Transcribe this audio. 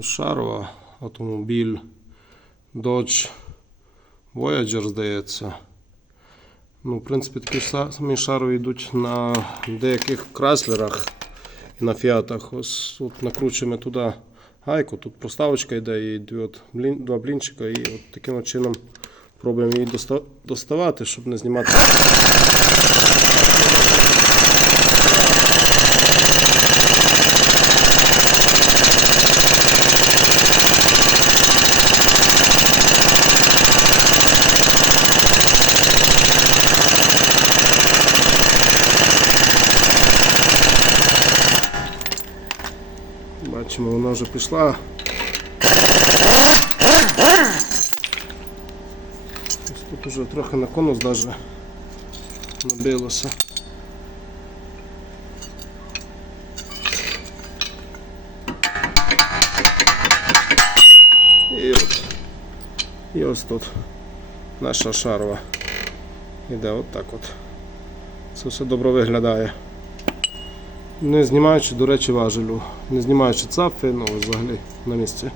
Шарова, автомобіль Dodge Voyager, здається. Ну, в принципі, такі самі шарові йдуть на деяких краслерах і на фіатах. Ось тут накручуємо туди гайку, тут проставочка йде і два блінчика, і от таким чином пробуємо її доставати, щоб не знімати. Бачимо, вона вже пішла. Ось тут уже трохи на конус даже набилося. І от, і ось тут наша шарова. Іде от так от. Це все добре виглядає. Не знімаючи, до речі, важелю. Не знімаючи цапфи, ну взагалі на місці.